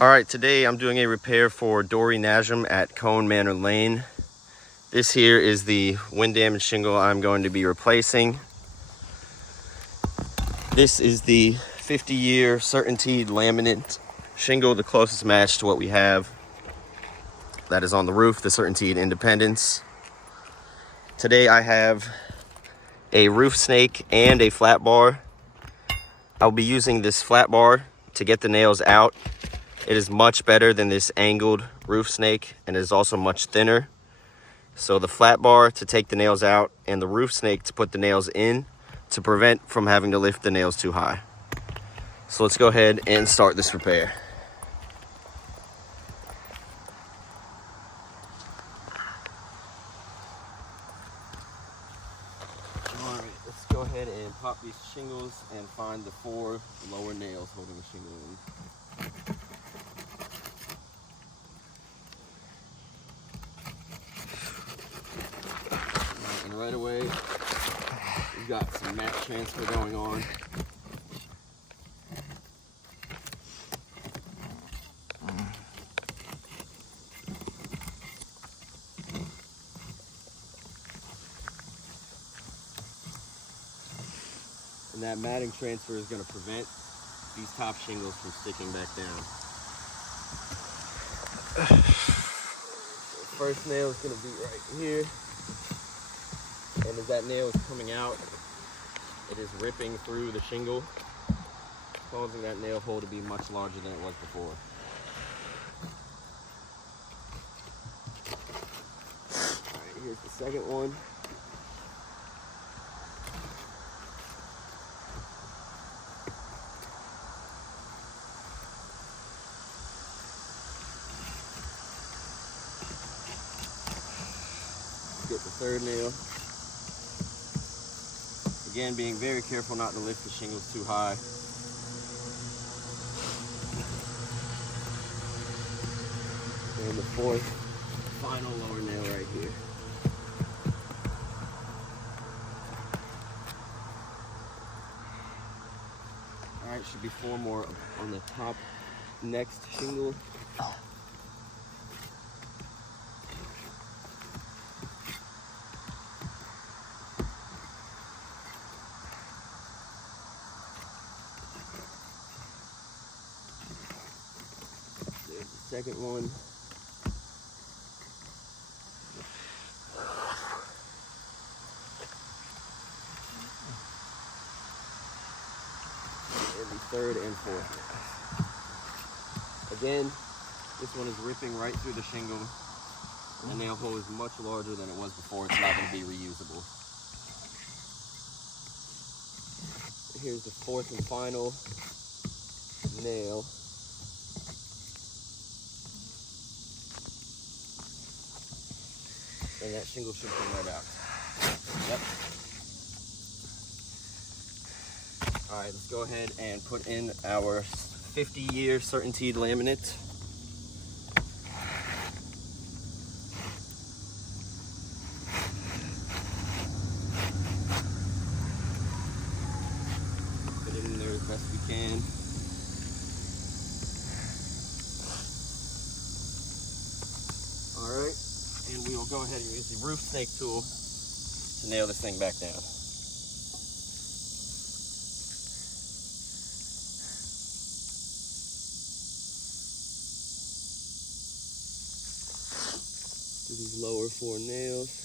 Alright, today I'm doing a repair for Dory Najm at Cone Manor Lane. This here is the wind damage shingle I'm going to be replacing. This is the 50-year certainty laminate shingle, the closest match to what we have. That is on the roof, the Certainty Independence. Today I have a roof snake and a flat bar. I'll be using this flat bar to get the nails out. It is much better than this angled roof snake, and it is also much thinner. So the flat bar to take the nails out and the roof snake to put the nails in to prevent from having to lift the nails too high. So let's go ahead and start this repair. Alright, let's go ahead and pop these shingles and find the 4 lower nails holding the shingle in. And right away, we've got some mat transfer going on. And that matting transfer is going to prevent these top shingles from sticking back down. The first nail is going to be right here. And as that nail is coming out, it is ripping through the shingle, causing that nail hole to be much larger than it was before. Alright, here's the second one. Get the third nail. Again, being very careful not to lift the shingles too high. And the fourth, final lower nail right here. Alright, should be 4 more on the top next shingle. There's the second one. And the third and fourth. Again, this one is ripping right through the shingle. The nail hole is much larger than it was before. It's not going to be reusable. Here's the fourth and final nail. And that shingle should come right out. Yep. Alright, let's go ahead and put in our 50-year certainty laminate. Put it in there as best we can. Alright, and we will go ahead and use the roof snake tool to nail this thing back down. Do these lower 4 nails.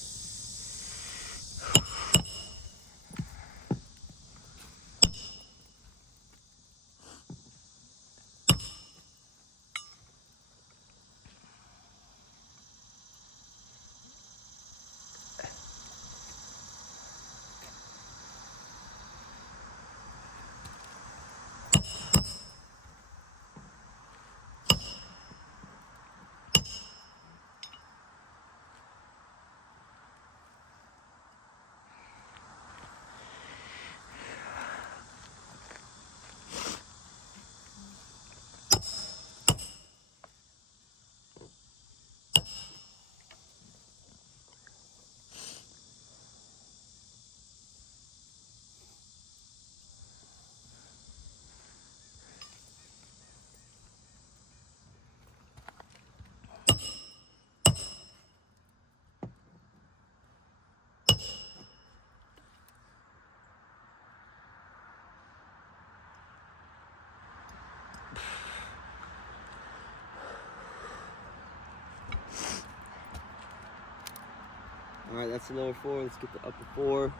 All right, that's the lower 4. Let's get the upper 4.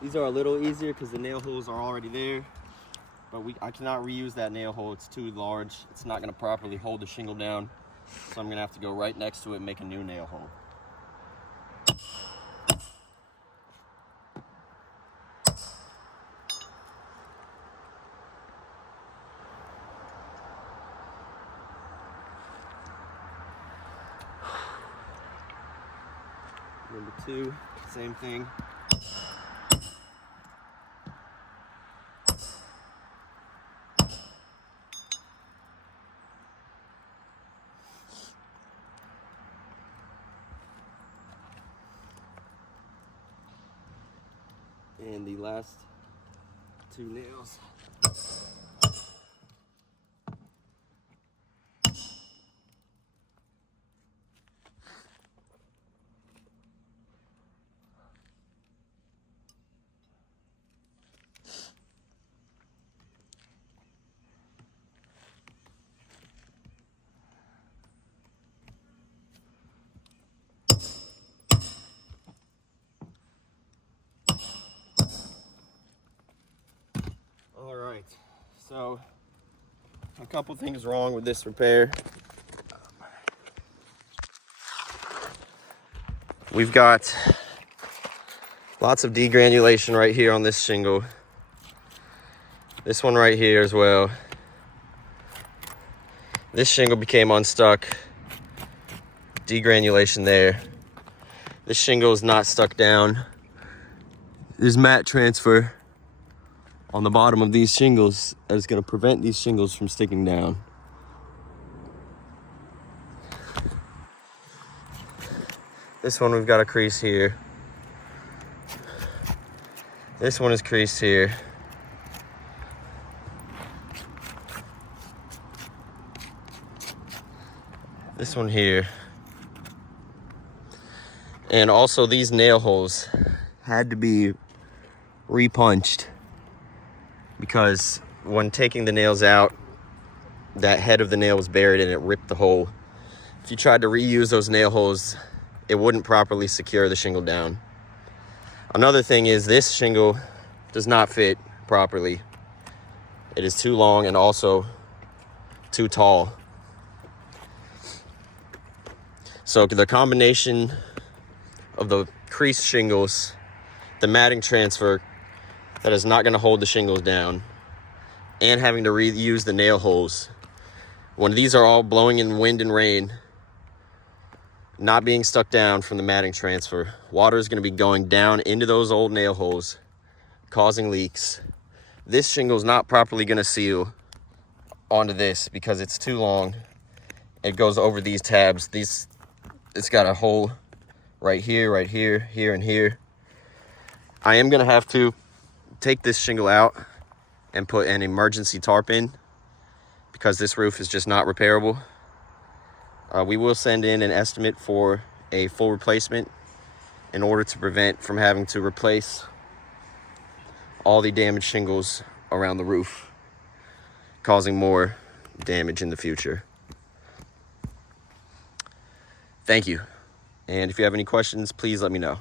These are a little easier because the nail holes are already there, but I cannot reuse that nail hole. It's too large. It's not going to properly hold the shingle down, so I'm going to have to go right next to it and make a new nail hole. Number 2, same thing. And the last 2 nails. All right, so a couple things wrong with this repair. We've got lots of degranulation right here on this shingle. This one right here as well. This shingle became unstuck. Degranulation there. This shingle is not stuck down. There's mat transfer on the bottom of these shingles that is going to prevent these shingles from sticking down. This one we've got a crease here. This one is creased here. This one here. And also these nail holes had to be repunched because when taking the nails out, that head of the nail was buried and it ripped the hole. If you tried to reuse those nail holes, it wouldn't properly secure the shingle down. Another thing is this shingle does not fit properly. It is too long and also too tall. So the combination of the creased shingles, the matting transfer that is not going to hold the shingles down, and having to reuse the nail holes, when these are all blowing in wind and rain, not being stuck down from the matting transfer, water is going to be going down into those old nail holes, causing leaks. This shingle is not properly going to seal onto this because it's too long. It goes over these tabs. It's got a hole right here, here, and here. I am going to have to take this shingle out and put an emergency tarp in because this roof is just not repairable. We will send in an estimate for a full replacement in order to prevent from having to replace all the damaged shingles around the roof, causing more damage in the future. Thank you. And if you have any questions, please let me know.